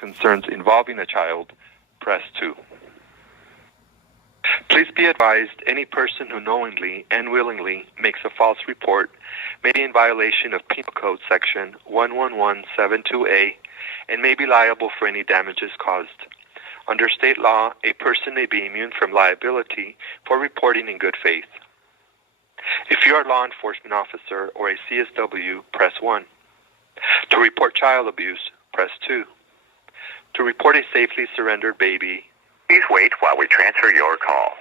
concerns involving a child, press 2. Please be advised any person who knowingly and willingly makes a false report may be in violation of Penal Code Section 11172A and may be liable for any damages caused. Under state law, a person may be immune from liability for reporting in good faith. If you are a law enforcement officer or a CSW, press 1. To report child abuse, press 2. To report a safely surrendered baby, please wait while we transfer your call.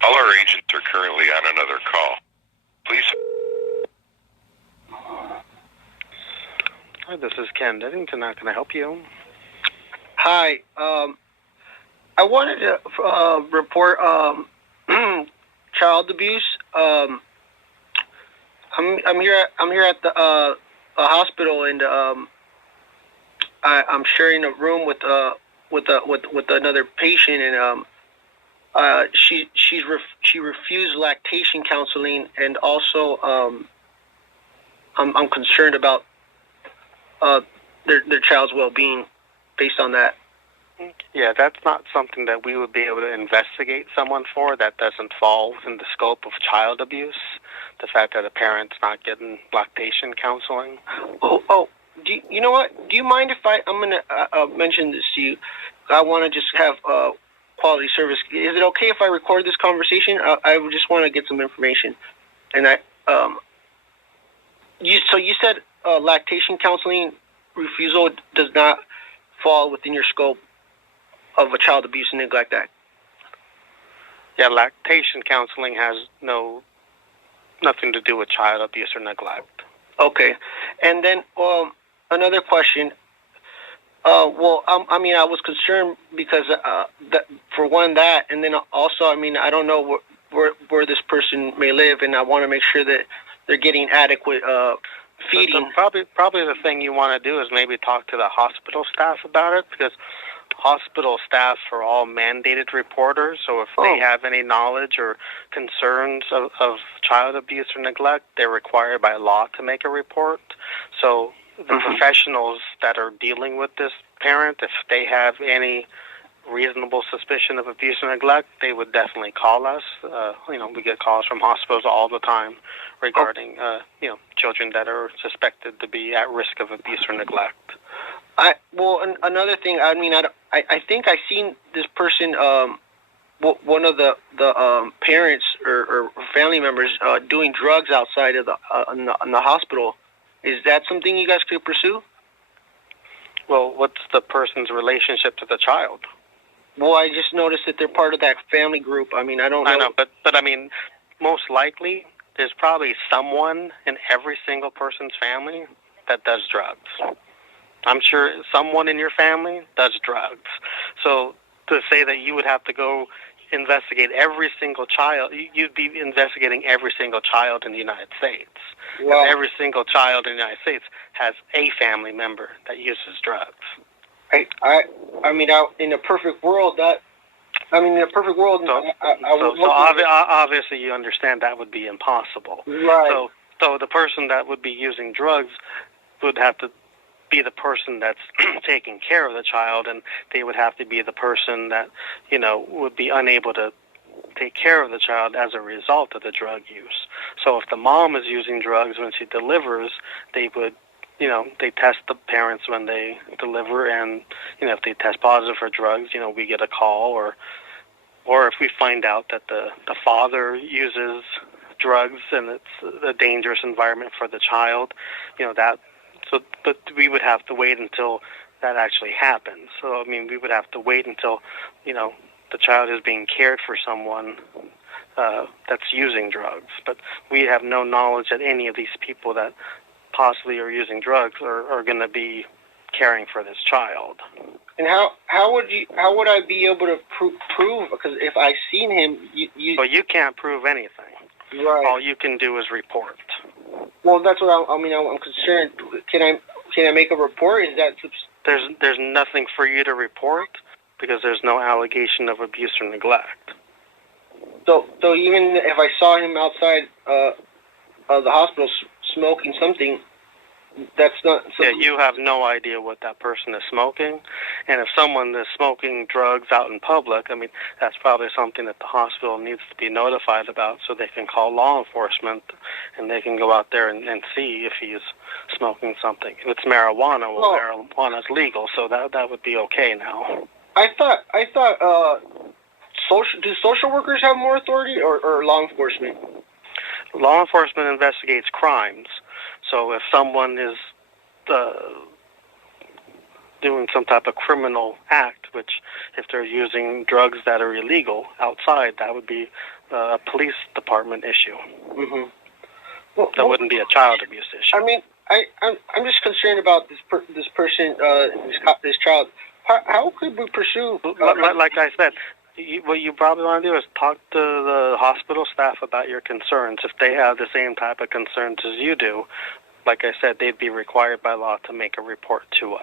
All our agents are currently on another call. Please. Hi, this is Ken Devington. How can I help you? Hi. I wanted to report child abuse. I'm here at the hospital, and I'm sharing a room with another patient, and she refused lactation counseling, and also I'm concerned about their child's well-being based on that. Yeah, that's not something that we would be able to investigate someone for. That doesn't fall within the scope of child abuse. The fact that a parent's not getting lactation counseling. Oh, you know what? Do you mind if I'm going to mention this to you? I want to just have quality service. Is it okay if I record this conversation? I just want to get some information. And you said lactation counseling refusal does not fall within your scope of a child abuse and neglect act. Yeah, lactation counseling has nothing to do with child abuse or neglect. Okay. And then another question. I was concerned because for one, that, and then also, I don't know where this person may live, and I want to make sure that they're getting adequate feeding. So probably the thing you want to do is maybe talk to the hospital staff about it, because hospital staff are all mandated reporters, so if they have any knowledge or concerns of child abuse or neglect, they're required by law to make a report. So the professionals that are dealing with this parent, if they have any reasonable suspicion of abuse or neglect, they would definitely call us. We get calls from hospitals all the time regarding children that are suspected to be at risk of abuse or neglect. Another thing, I think I seen this person, one of the parents or family members doing drugs outside of in the hospital. Is that something you guys could pursue? Well, what's the person's relationship to the child? Well, I just noticed that they're part of that family group. I don't know. I know, but most likely there's probably someone in every single person's family that does drugs. I'm sure someone in your family does drugs. So to say that you would have to go investigate every single child, you'd be investigating every single child in the United States. Wow. Every single child in the United States has a family member that uses drugs. In a perfect world, obviously you understand that would be impossible. Right. So the person that would be using drugs would have to be the person that's taking care of the child, and they would have to be the person that, would be unable to take care of the child as a result of the drug use. So if the mom is using drugs when she delivers, they would, they test the parents when they deliver, and, if they test positive for drugs, we get a call, or if we find out that the father uses drugs and it's a dangerous environment for the child, but we would have to wait until that actually happens. So, we would have to wait until, the child is being cared for someone that's using drugs. But we have no knowledge that any of these people that possibly are using drugs are going to be caring for this child. And how would I be able to prove? Because if I seen him, Well, you can't prove anything. Right. All you can do is report. Well, that's what I'm concerned. Can I make a report? Is that there's nothing for you to report because there's no allegation of abuse or neglect. So even if I saw him outside of the hospital smoking something, that's not. Yeah, you have no idea what that person is smoking, and if someone is smoking drugs out in public, I mean, that's probably something that the hospital needs to be notified about, so they can call law enforcement, and they can go out there and see if he's smoking something. If it's marijuana, well, marijuana is legal, so that would be okay now. I thought. Do social workers have more authority, or law enforcement? Law enforcement investigates crimes. So if someone is doing some type of criminal act, which if they're using drugs that are illegal outside, that would be a police department issue. Mm-hmm. That wouldn't be a child abuse issue. I mean, I'm just concerned about this person, this child. How could we pursue? Like I said, what you probably want to do is talk to the hospital staff about your concerns. If they have the same type of concerns as you do, like I said, they'd be required by law to make a report to us.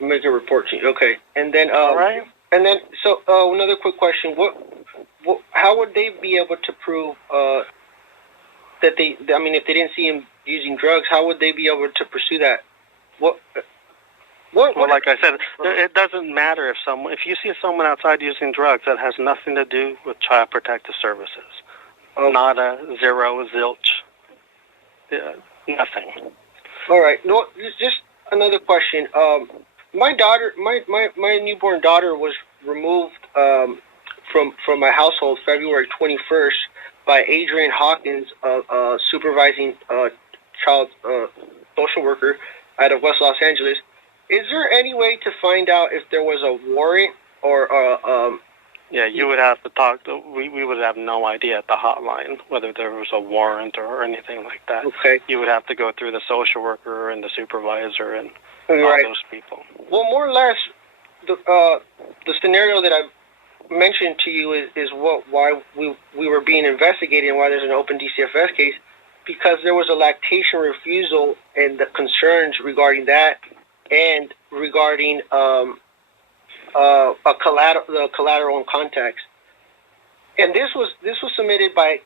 Make a report to you, okay. And then, all right. And then, so another quick question: how would they be able to prove that they? I mean, if they didn't see him using drugs, how would they be able to pursue that? Well, like I said, it doesn't matter if you see someone outside using drugs, that has nothing to do with Child Protective Services. Nada, zero, zilch, nothing. All right. No, just another question. My daughter, my newborn daughter was removed from my household February 21st by Adrian Hawkins, supervising child social worker out of West Los Angeles. Is there any way to find out if there was a warrant or Yeah, you would have to talk to. We would have no idea at the hotline whether there was a warrant or anything like that. Okay. You would have to go through the social worker and the supervisor and all those people. Well, more or less, the scenario that I mentioned to you is why we were being investigated and why there's an open DCFS case, because there was a lactation refusal and the concerns regarding that. And regarding the collateral and context, and this was submitted by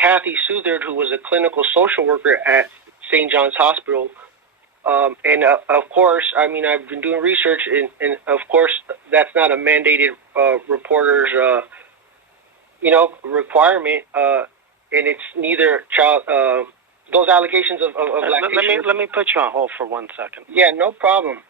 Kathy Southard, who was a clinical social worker at St. John's Hospital, and of course, I mean, I've been doing research, and of course, that's not a mandated reporter's requirement, and it's neither child. Those allegations of lactation. Let me put you on hold for 1 second. Yeah, no problem.